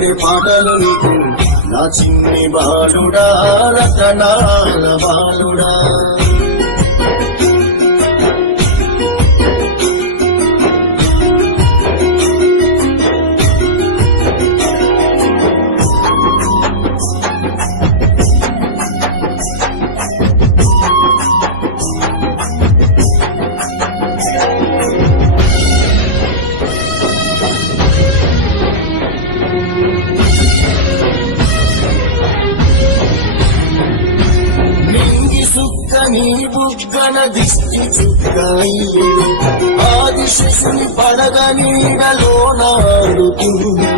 పాడే పాటలు నీకు నా చిన్ని బాలుడా రతనాల బాలుడా నీ బుగ్గన దిష్టి చుక్కయ్యడు ఆది శిశుని పడగ నీడలో నాడుతుంది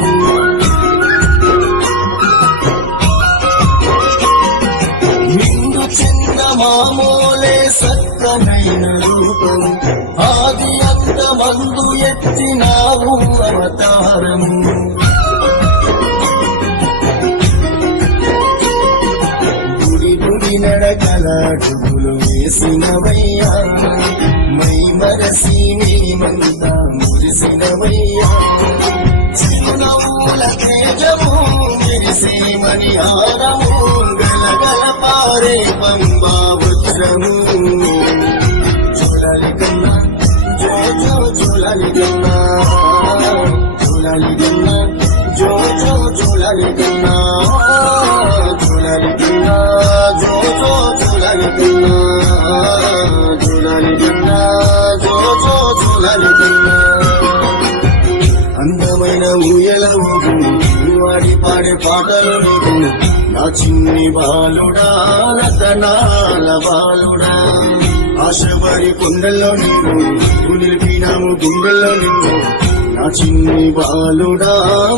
నిండు చందమామోలే సక్కనైన రూపం ఆది అంతమందు ఎత్తినావు అవతారము నడకలాడుగులు వేసినవయ్యా మై మరసి మేమంతా మురిసినవయ్యా చిరునవ్వుల తేజము మెరిసేమని హారము గలగల పారే పంబా వజ్రము చూడాలి కన్నా జో జో చూడాలి కన్నా చూడాలి కన్నా జో జో చూడాలి కన్నా చూడాలి కన్నా జో జో చూడాలి కన్నా చూడాలి కన్నా జో జో చూడాలి కన్నా అందమైన ఊయల ఊగు వాడి పాడే పాటలు నీకు నా చిన్ని బాలుడా రతనాల బాలుడా ఆశపడి కొండల్లో నీవు నిలిపినాము గుండెల్లో నిన్ను నా చిన్ని బాలుడా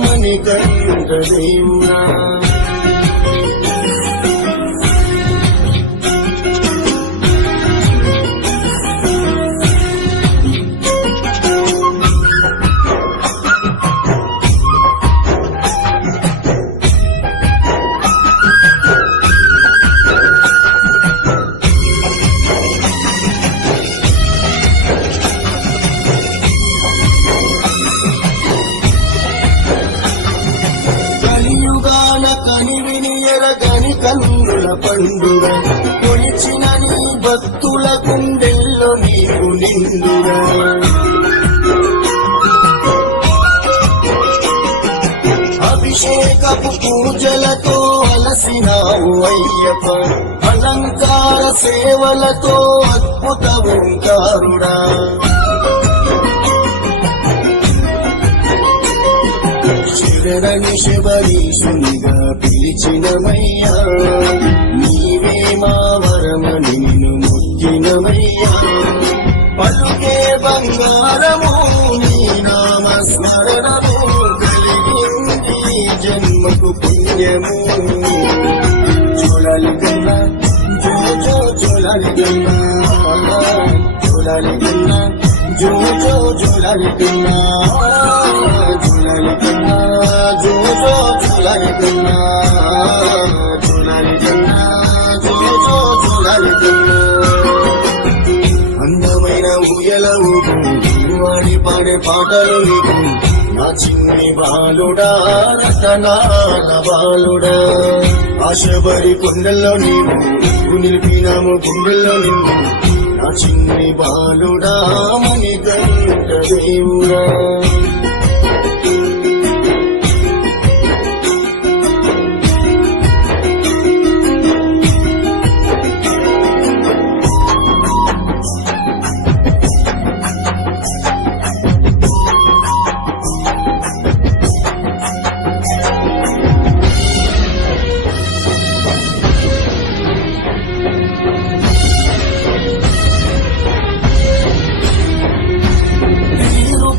మణికంఠ దేవుడా కనివిని ఎరగని కన్నుల పండుగ కొలిచిన నీ భక్తుల గుండెల్లో నీకు నిండుగా అభిషేకపు పూజలతో అలసినావు అయ్యప్ప అలంకార సేవలతో అద్భుత ఓంకారుడా శరణి శబరీషునిగా పిలిచినమయ్యా నీవే మా వరమని నిన్ను ముక్కినమయ్యా పలుకే బంగారము నీ నామ స్మరణము కలిగింది జన్మకు పుణ్యము చూడాలి కన్నా జో జో చూడాలి కన్నా చూడాలి కన్నా జో జో చూడాలి కన్నా చూడాలి కన్నా జో జో చూడాలి కన్నా చూడాలి కన్నా జో జో చూడాలి కన్నా అందమైన ఊయల ఊపు వాడి పాడే పాటలు నీకు నా చిన్ని బాలుడా రతనాల బాలుడా ఆశపడి కొండల్లో నీవు నిలిపినాము గుండెల్లో నిన్ను నా చిన్ని బాలుడా మణికంఠ దేవుడా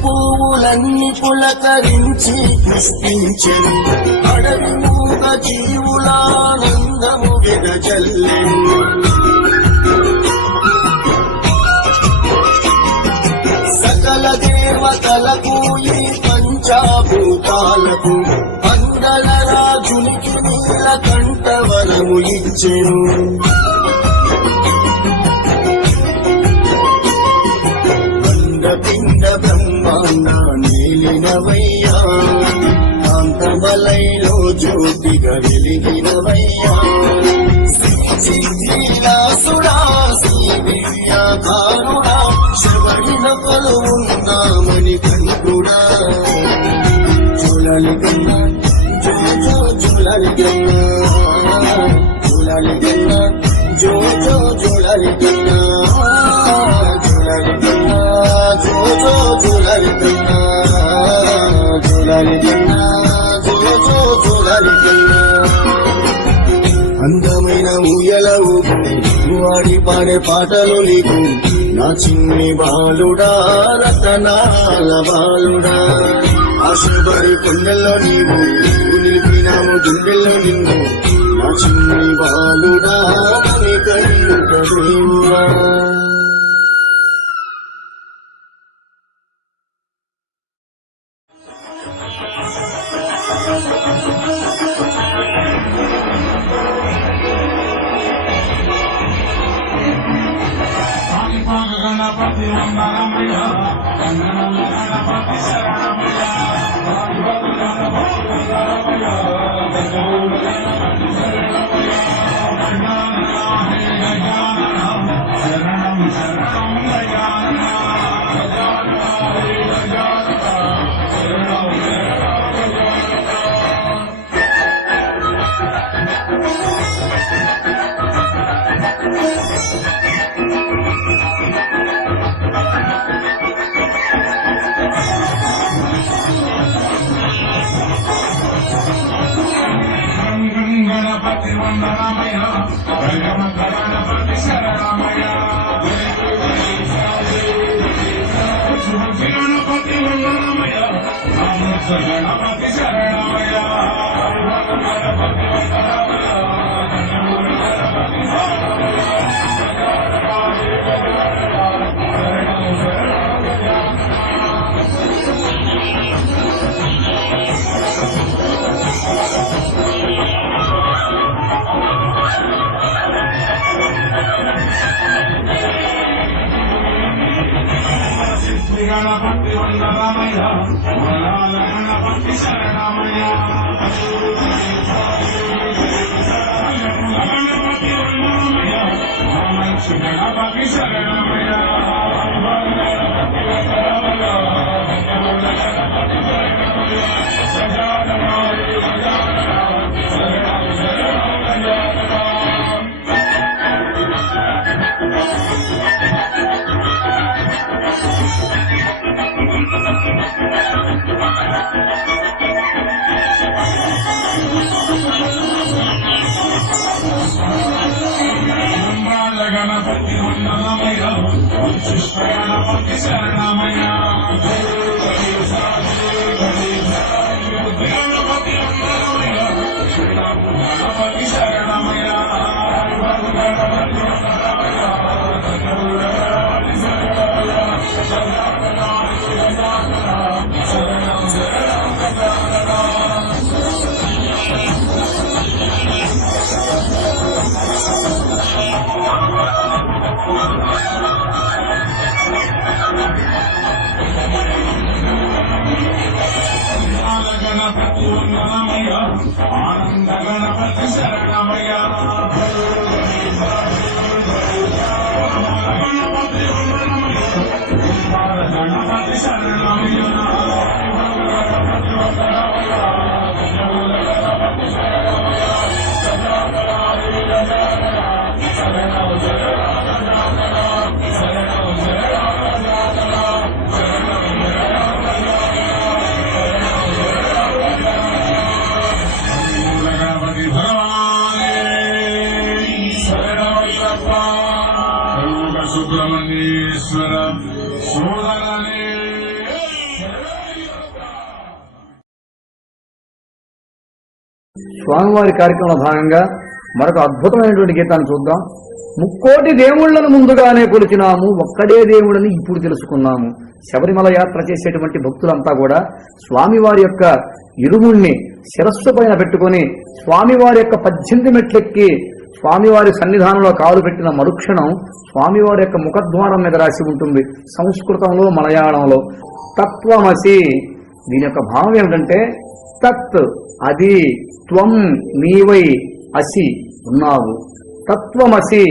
పువ్వులన్నీ పులకరించి పుష్పించెను అడవి మూగ జీవులానందము వెదజల్లెను సకల దేవతలకు ఈ పంచాభూతాలకు అందల రాజునికి నీలకంఠవరము ఇచ్చెను పిండ బ్రహ్మాండ నీలినవయ్యా కాంతమలై వెలిగినవయ్యా శ్రీలాసుడా శ్రీవిద్యాకారుడా శబరిన పలువున్నామని కంటుడా జులాలి కన్నా జులాలి కన్నా జులాలి కన్నా జులాలి కన్నా జులాలి కన్నా జులాలి కన్నా జులాలి కన్నా జులాలి కన్నా అందమైన ఊయలవు వాడి పాడే పాటలు నీకు నా చిన్ని బాలుడా రతనాల బాలుడా ఆశబరి కొండల్లో నీవు నిలిపినాము గుండెల్లో నిన్ను నా చిన్ని బాలుడా దేవుడా గణపతి వందనమయ గణపతి శరణమయ శరణం శరణం గణపతి వందనమయ గణపతి శరణమయ గణపతి వందనమయ గణపతి శరణమయ గణపతి వందనమయ గణపతి శరణమయ గణపతి వందనమయ గణపతి శరణమయ గణపతి వందనమయ శిష్ట గణపతి శరణమయ గణపతి వందనమయ గణపతి శరణమయ గణపతి వందనమయ ఆనంద గణపతి శరణమయ గణపతి వందనమయ గణపతి శరణమయ సుబ్రహ్మణ్యేశ్వర సోదరనే స్వామివారి కార్యక్రమంలో భాగంగా మరొక అద్భుతమైనటువంటి గీతాన్ని చూద్దాం. ముక్కోటి దేవుళ్లను ముందుగానే కొలిచినాము, ఒక్కడే దేవుడని ఇప్పుడు తెలుసుకున్నాము. శబరిమల యాత్ర చేసేటువంటి భక్తులంతా కూడా స్వామివారి యొక్క ఇరుముణ్ణి శిరస్సు పైన పెట్టుకుని స్వామివారి యొక్క 18 మెట్లెక్కి స్వామివారి సన్నిధానంలో కాలు పెట్టిన మరుక్షణం స్వామివారి యొక్క ముఖద్వారం మీద రాసి ఉంటుంది సంస్కృతంలో, మలయాళంలో తత్వమసి. దీని యొక్క భావం ఏమిటంటే తత్ అది, త్వం నీవై, అసి ఉన్నావు, తత్వమసి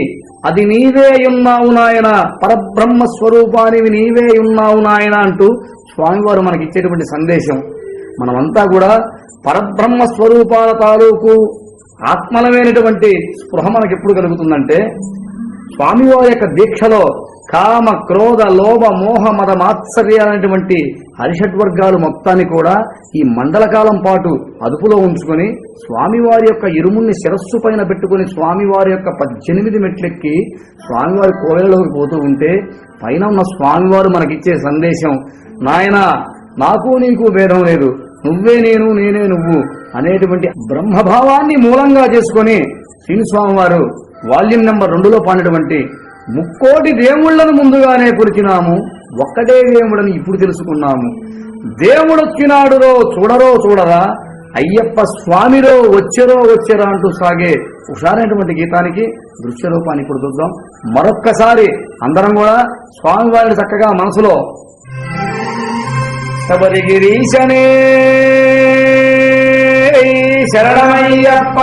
అది నీవే ఉన్నావు నాయన, పరబ్రహ్మ స్వరూపానివి నీవే ఉన్నావు నాయన అంటూ స్వామివారు మనకిచ్చేటువంటి సందేశం. మనమంతా కూడా పరబ్రహ్మ స్వరూపాల తాలూకు ఆత్మలమైనటువంటి స్పృహ మనకెప్పుడు కలుగుతుందంటే స్వామివారి యొక్క దీక్షలో కామ, క్రోధ, లోభ, మోహ, మద, మాత్సర్యాలనేటువంటి హరిషడ్వర్గాలు మొత్తాన్ని కూడా ఈ మండల కాలం పాటు అదుపులో ఉంచుకొని స్వామివారి యొక్క ఇరుముల్ని శిరస్సు పైన పెట్టుకుని స్వామివారి యొక్క 18 మెట్లెక్కి స్వామివారి కోవెలలోకి పోతూ ఉంటే పైన ఉన్న స్వామివారు మనకిచ్చే సందేశం, నాయన నాకు నీకు భేదం లేదు, నువ్వే నేను నేనే నువ్వు అనేటువంటి బ్రహ్మభావాన్ని మూలంగా చేసుకొని శ్రీస్వామి వారు వాల్యూమ్ నెంబర్ 2లో పాడినటువంటి ముక్కోటి దేవుళ్లను ముందుగానే కొలిచినాము, ఒక్కటే దేవుడని ఇప్పుడు తెలుసుకున్నాము. దేవుడొచ్చినాడురో చూడరో చూడరా, అయ్యప్ప స్వామిరో వచ్చెరో వచ్చెరా అంటూ సాగే హుషారైనటువంటి గీతానికి దృశ్య రూపాన్ని ఇప్పుడు చూద్దాం. మరొక్కసారి అందరం కూడా స్వామివారిని చక్కగా మనసులో శబరిగిరీశనే శరణమయ్యప్ప